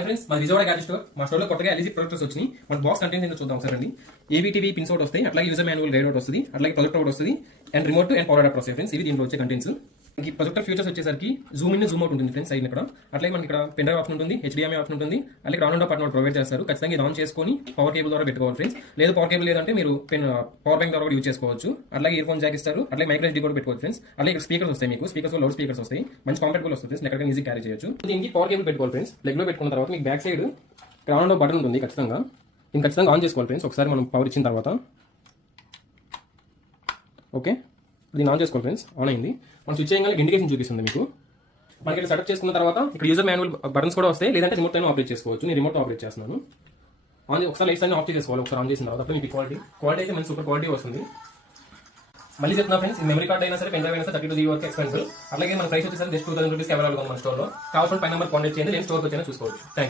Friends మా Vijayawada gadget store మా స్టోర్లో కొత్తగా ఎల్జీ ప్రొడక్ట్స్ వచ్చినాయి. మన బాక్స్ కంటెంట్ ఏంటో చూద్దాం ఒకసారి అండి. ఏబీటీవీ పిన్స్ ఒకటి వస్తాయి, అట్లాగే యూజర్ మాన్యువల్ గైడ్ ఒకటి వస్తుంది, అట్లాగే ప్రొజెక్టర్ ఒకటి వస్తుంది, and remote and power adapter వస్తాయి ఫ్రెండ్స్. ఇవి దీంట్లో వచ్చే కంటెంట్స్. మనకి ప్రొజెక్టర్ ఫీచర్స్ వచ్చేసరికి జూమ్ ఇన్ జూమ్ అవుట్ ఉంటుంది ఫ్రెండ్స్. సైడ్ ఇక్కడ అట్లాగే మనకి ఇక్కడ పెన్ డ్రైవ్ ఆప్షన్ ఉంటుంది, హెచ్డిఎంఐ ఆప్షన్ ఉంటుంది, అలాగే రౌండ్ అండ్ పార్ట్నర్ ప్రొవైడ్ చేస్తారు. ఖచ్చితంగా ఇది ఆన్ చేసుకొని పవర్ కేబుల్ ద్వారా పెట్టుకోవాలి ఫ్రెండ్స్. లేదు పవర్ కేబుల్ లేదంటే మీరు పవర్ బ్యాంక్ ద్వారా కూడా యూజ్ చేసుకోవచ్చు. అట్లాగే ఇయర్ ఫోన్ జాక్ ఇస్తారు, అట్లాగే మైక్రో ఎస్డీ కూడా పెట్టుకోవచ్చు ఫ్రెండ్స్. అలాగే ఇక్కడ స్పీకర్స్ వస్తాయి, మీకు స్పీకర్స్ లౌడ్ స్పీకర్స్ వస్తాయి, మంచి కాంపాక్టబుల్ వస్తుంది ఫ్రెండ్స్. ఎక్కడికైనా ఈజీ క్యారీ చేయొచ్చు. దీనికి పవర్ కేబుల్ పెట్టుకోవాలి ఫ్రెండ్స్. లెగ్ లో పెట్టుకున్న తర్వాత మీకు బ్యాక్ సైడ్ రౌండ్ బటన్ ఉంటుంది, ఖచ్చితంగా దీన్ని ఖచ్చితంగా ఆన్ చేసుకోవాలి ఫ్రెండ్స్. ఒకసారి మనం పవర్ ఇచ్చిన తర్వాత ఓకే దీన్ని ఆన్ చేసుకోవాలి ఫ్రెండ్స్. ఆన్ అయింది. మనం స్విచ్ చేయగానే ఇండికేషన్ చూపిస్తుంది మీకు. మనకి ఇక్కడ సెటప్ చేసుకున్న తర్వాత ఇక్కడ యూజర్ మాన్యువల్ బటన్స్ కూడా వస్తాయి, లేదంటే రిమోట్ అయినా ఆపరేట్ చేసుకోవచ్చు. నేను రిమోట్ ఆపరేట్ చేస్తున్నాను. ఆన్ ఒకసారి లైట్స్ అన్ని ఆఫ్ చేసుకోవాలి. ఒకసారి ఆన్ చేసిన తర్వాత మీకు క్వాలిటీ అయితే మంచి సూపర్ క్వాలిటీ వస్తుంది. మళ్ళీ చెప్తున్నా ఫ్రెండ్స్, మెమరీ కార్డ్ అయినా సరే, పెన్ డ్రైవ్ అయినా సరే 32 GB వరకు ఎక్స్పెన్సివ్. అలాగే మన ప్రైస్ వచ్చేసరికి జస్ట్ 2000 రూపీస్ అవైలబుల్ ఉంది మన స్టోర్లో. కావాల్సిన పై నెంబర్ కాంటాక్ట్ చేయండి, నేను స్టోర్కి వచ్చైనా చూసుకోవచ్చు. థ్యాంక్